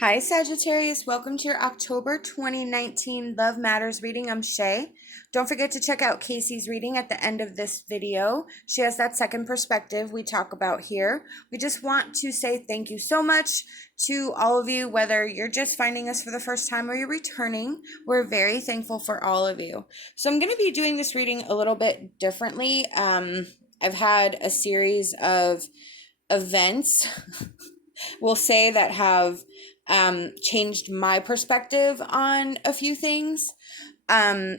Hi, Sagittarius. Welcome to your October 2019 Love Matters reading. I'm SHAE. Don't forget to check out KACEE's reading at the end of this video. She has that second perspective we talk about here. We just want to say thank you so much to all of you, whether you're just finding us for the first time or you're returning. We're very thankful for all of you. So I'm going to be doing this reading a little bit differently. I've had a series of events, we'll say, that have changed my perspective on a few things.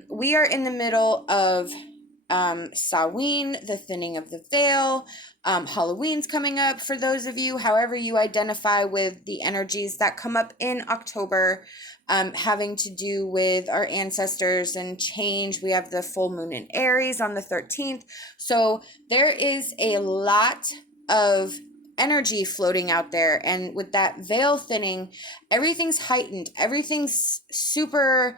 We are in the middle of Samhain, the thinning of the veil. Halloween's coming up for those of you, however you identify with the energies that come up in October, having to do with our ancestors and change. We have the full moon in Aries on the 13th. So there is a lot of energy floating out there, and with that veil thinning, everything's heightened, everything's super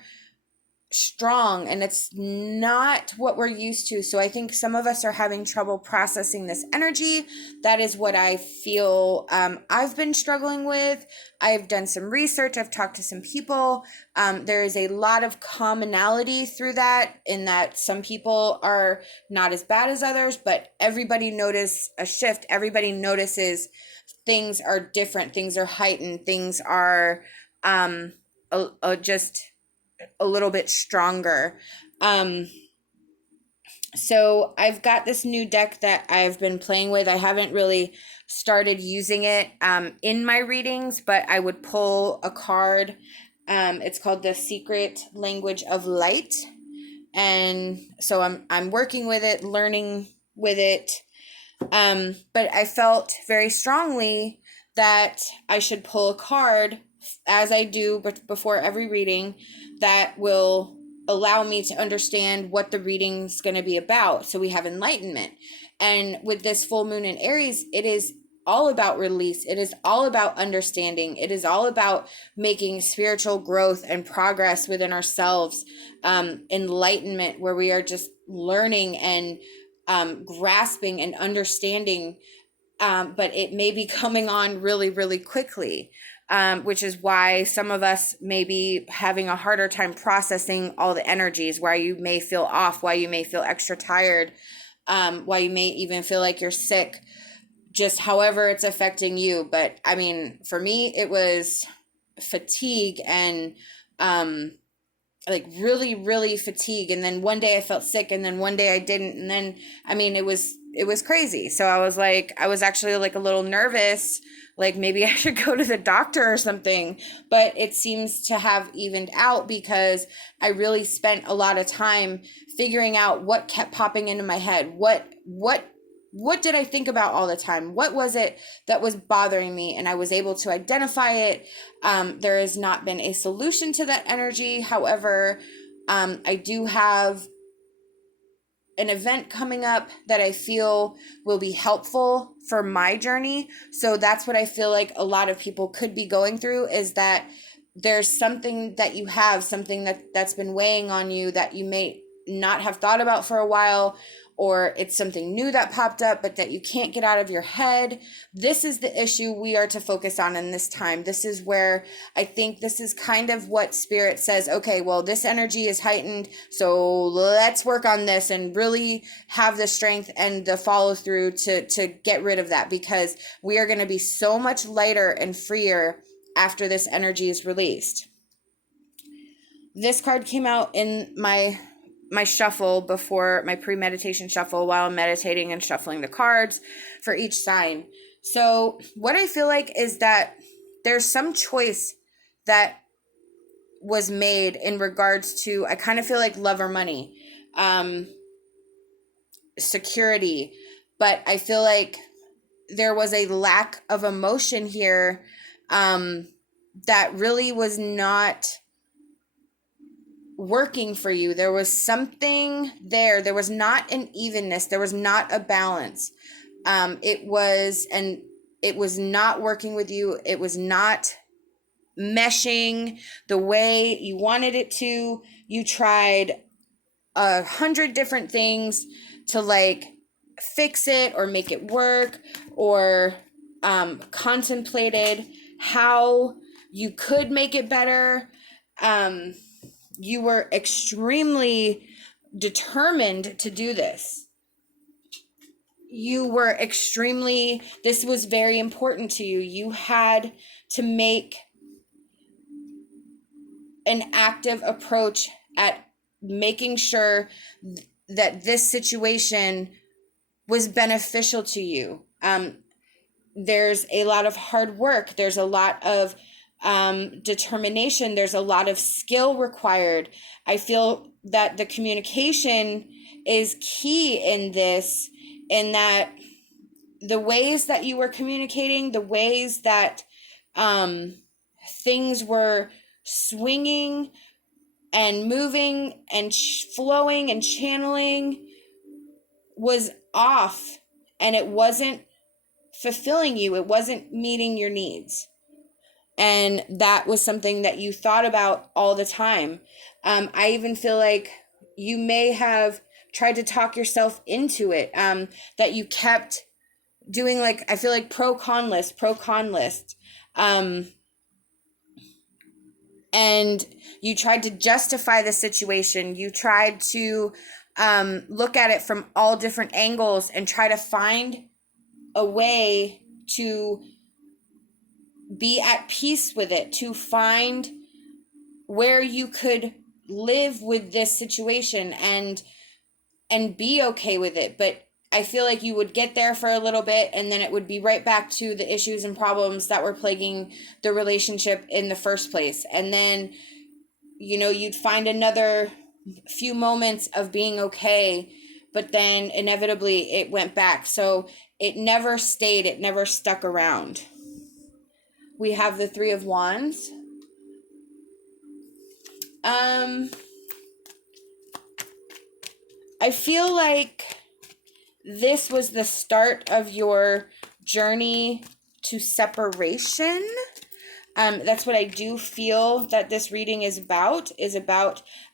strong, and it's not what we're used to. So I think some of us are having trouble processing this energy. That is what I feel I've been struggling with. I've done some research, I've talked to some people. There is a lot of commonality through that, in that some people are not as bad as others, but everybody notices a shift. Everybody notices things are different, things are heightened, things are just a little bit stronger. So I've got this new deck that I've been playing with. I haven't really started using it in my readings, but I would pull a card. It's called The Secret Language of Light. And so I'm working with it, learning with it. But I felt very strongly that I should pull a card, as I do before every reading, that will allow me to understand what the reading's going to be about. So we have enlightenment. And with this full moon in Aries, it is all about release. It is all about understanding. It is all about making spiritual growth and progress within ourselves. Enlightenment, where we are just learning and grasping and understanding, but it may be coming on really, really quickly. Which is why some of us may be having a harder time processing all the energies, why you may feel off, why you may feel extra tired, why you may even feel like you're sick, just however it's affecting you. But I mean, for me, it was fatigue and like really, really fatigue. And then one day I felt sick, and then one day I didn't. And then, I mean, it was crazy. So I was actually like a little nervous, like maybe I should go to the doctor or something. But it seems to have evened out, because I really spent a lot of time figuring out what kept popping into my head. What did I think about all the time? What was it that was bothering me? And I was able to identify it. There has not been a solution to that energy. However, I do have an event coming up that I feel will be helpful for my journey. So that's what I feel like a lot of people could be going through, is that there's something that you have, something that's been weighing on you that you may not have thought about for a while, or it's something new that popped up, but that you can't get out of your head. This is the issue we are to focus on in this time. This is where I think this is kind of what Spirit says, okay, well, this energy is heightened, so let's work on this and really have the strength and the follow through to get rid of that, because we are going to be so much lighter and freer after this energy is released. This card came out in my shuffle before my pre-meditation shuffle, while I'm meditating and shuffling the cards for each sign. So what I feel like is that there's some choice that was made in regards to, I kind of feel like love or money, security, but I feel like there was a lack of emotion here that really was not working for you. There was something there. There was not an evenness. There was not a balance. It was not working with you. It was not meshing the way you wanted it to. You tried 100 different things to like fix it or make it work, or contemplated how you could make it better. You were extremely determined to do this. This was very important to you. You had to make an active approach at making sure that this situation was beneficial to you. There's a lot of hard work. There's a lot of determination. There's a lot of skill required. I feel that the communication is key in this, in that the ways that you were communicating, the ways that things were swinging and moving and flowing and channeling was off, and it wasn't fulfilling you. It wasn't meeting your needs. And that was something that you thought about all the time. I even feel like you may have tried to talk yourself into it, that you kept doing, like, I feel like pro-con list. And you tried to justify the situation. You tried to look at it from all different angles and try to find a way to be at peace with it, to find where you could live with this situation and be okay with it. But I feel like you would get there for a little bit, and then it would be right back to the issues and problems that were plaguing the relationship in the first place. And then, you'd find another few moments of being okay, but then inevitably it went back. So it never stayed, it never stuck around. We have the Three of Wands. I feel like this was the start of your journey to separation. That's what I do feel that this reading is about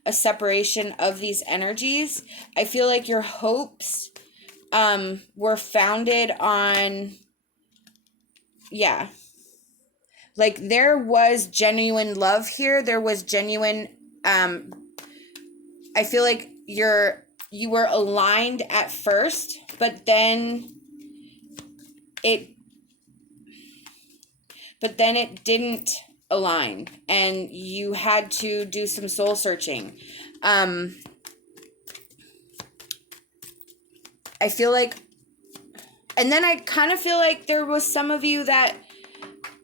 a separation of these energies. I feel like your hopes were founded on, like, there was genuine love here. There was genuine, I feel like you were aligned at first, but then it didn't align, and you had to do some soul searching. I feel like, and then I kind of feel like there was some of you that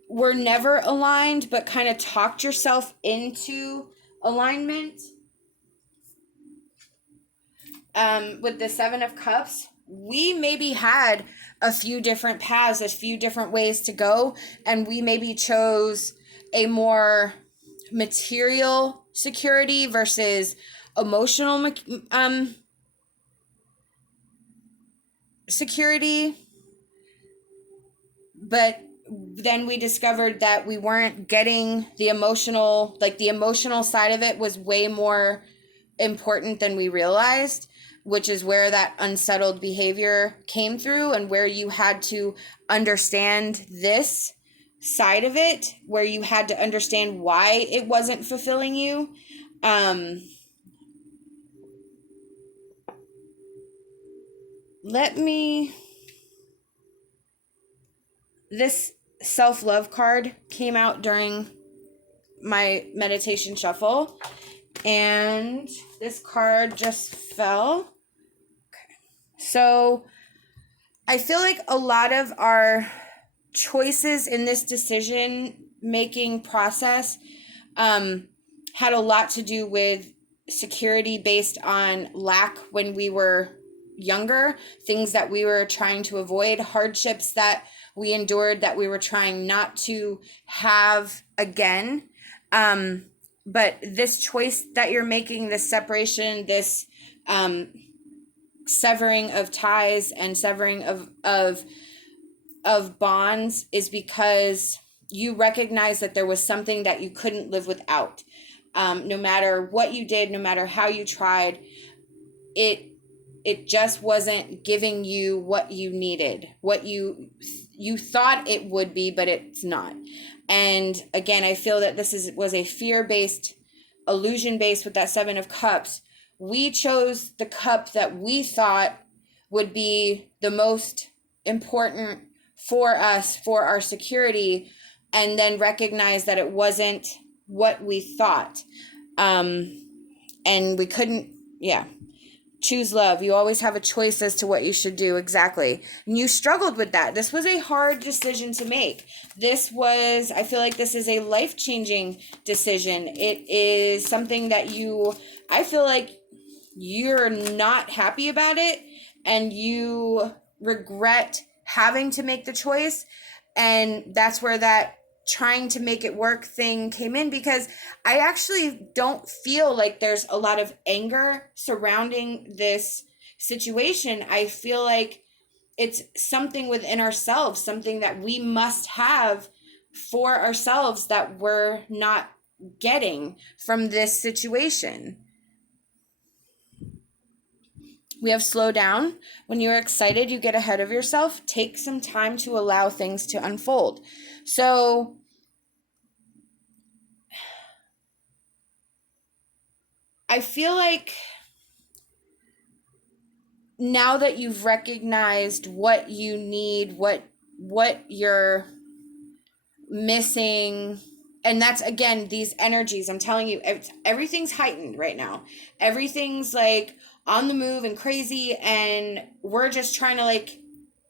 were never aligned, but kind of talked yourself into alignment. With the Seven of Cups, we maybe had a few different paths, a few different ways to go, and we maybe chose a more material security versus emotional security. But then we discovered that we weren't getting the emotional side of it was way more important than we realized, which is where that unsettled behavior came through, and where you had to understand this side of it, where you had to understand why it wasn't fulfilling you. This self-love card came out during my meditation shuffle, and this card just fell. Okay. So I feel like a lot of our choices in this decision-making process had a lot to do with security based on lack when we were younger, things that we were trying to avoid, hardships that we endured that we were trying not to have again. But this choice that you're making, this separation, this severing of ties and severing of bonds, is because you recognize that there was something that you couldn't live without. No matter what you did, no matter how you tried, it just wasn't giving you what you needed, what you thought it would be, but it's not. And again, I feel that was a fear-based, illusion-based with that Seven of Cups. We chose the cup that we thought would be the most important for us, for our security, and then recognize that it wasn't what we thought. And we couldn't, choose love. You always have a choice as to what you should do. Exactly. And you struggled with that. This was a hard decision to make. I feel like this is a life-changing decision. It is something that I feel like you're not happy about it and you regret having to make the choice. And that's where that trying to make it work thing came in, because I actually don't feel like there's a lot of anger surrounding this situation. I feel like it's something within ourselves, something that we must have for ourselves that we're not getting from this situation. We have slow down. When you're excited, you get ahead of yourself. Take some time to allow things to unfold. So I feel like now that you've recognized what you need, what you're missing, and that's, again, these energies, I'm telling you, everything's heightened right now. Everything's like on the move and crazy, and we're just trying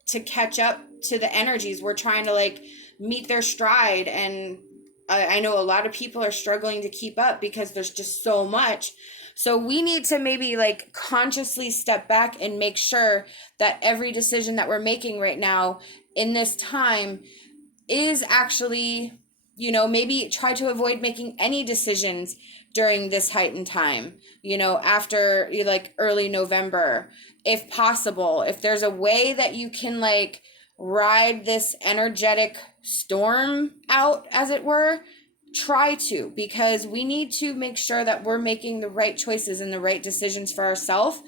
to catch up to the energies. We're trying to meet their stride, and I know a lot of people are struggling to keep up because there's just so much. So we need to maybe consciously step back and make sure that every decision that we're making right now in this time is actually, maybe try to avoid making any decisions during this heightened time, after early November, if possible. If there's a way that you can ride this energetic storm out, as it were, try to, because we need to make sure that we're making the right choices and the right decisions for ourselves.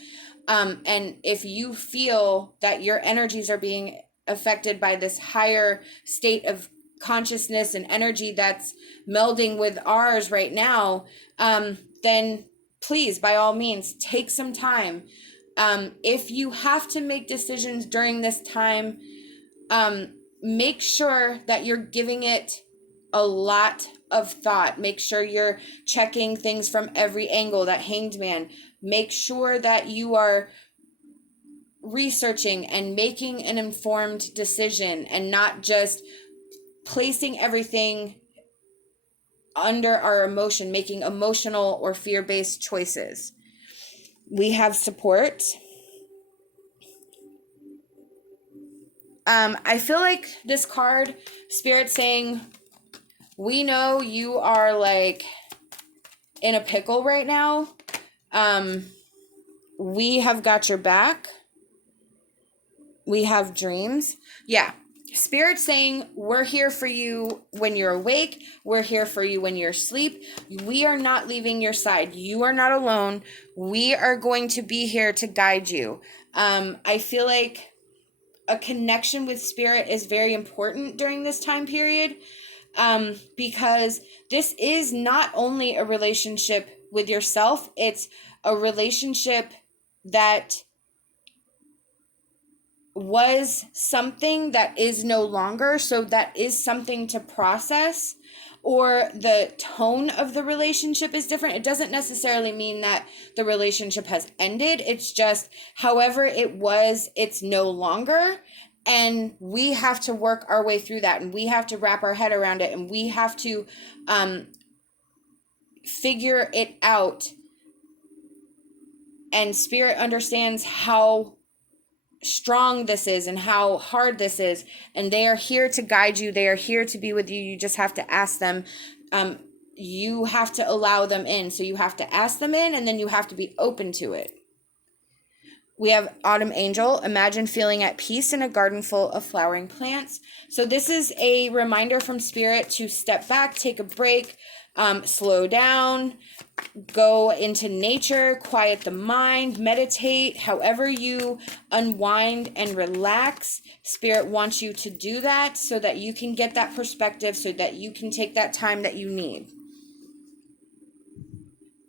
And if you feel that your energies are being affected by this higher state of consciousness and energy that's melding with ours right now, then please, by all means, take some time. If you have to make decisions during this time, make sure that you're giving it a lot of thought. Make sure you're checking things from every angle. That Hanged Man. Make sure that you are researching and making an informed decision and not just placing everything under our emotion, making emotional or fear-based choices. We have support. I feel like this card, Spirit saying, we know you are in a pickle right now. We have got your back. We have dreams. Yeah. Spirit saying, we're here for you when you're awake. We're here for you when you're asleep. We are not leaving your side. You are not alone. We are going to be here to guide you. I feel like a connection with Spirit is very important during this time period, because this is not only a relationship with yourself, it's a relationship that was something that is no longer, so that is something to process, or the tone of the relationship is different. It doesn't necessarily mean that the relationship has ended. It's just, however it was, it's no longer. And we have to work our way through that, and we have to wrap our head around it, and we have to figure it out. And Spirit understands how strong this is and how hard this is, and they are here to guide you. They are here to be with you. You just have to ask them. You have to allow them in. So you have to ask them in, and then you have to be open to it. We have Autumn Angel. Imagine feeling at peace in a garden full of flowering plants. So this is a reminder from Spirit to step back, take a break, slow down, go into nature, quiet the mind, meditate. However you unwind and relax, Spirit wants you to do that so that you can get that perspective, so that you can take that time that you need.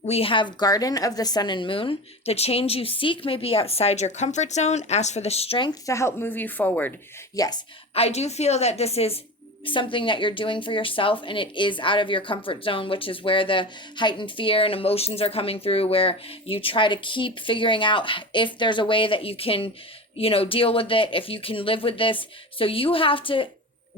We have Garden of the Sun and Moon. The change you seek may be outside your comfort zone. Ask for the strength to help move you forward. Yes, I do feel that this is something that you're doing for yourself, and it is out of your comfort zone, which is where the heightened fear and emotions are coming through, where you try to keep figuring out if there's a way that you can, deal with it, if you can live with this. So you have to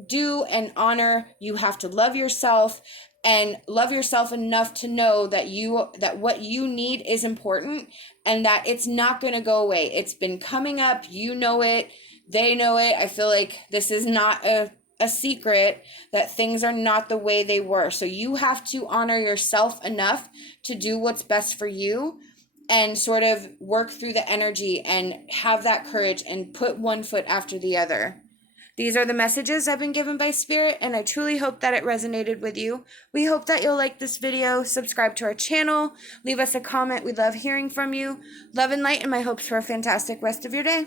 do and honor, you have to love yourself, and love yourself enough to know that what you need is important, and that it's not going to go away. It's been coming up, you know it, they know it. I feel like this is not a secret that things are not the way they were. So you have to honor yourself enough to do what's best for you, and sort of work through the energy and have that courage and put one foot after the other. These are the messages I've been given by Spirit, and I truly hope that it resonated with you. We hope that you'll like this video, subscribe to our channel, leave us a comment. We love hearing from you. Love and light, and my hopes for a fantastic rest of your day.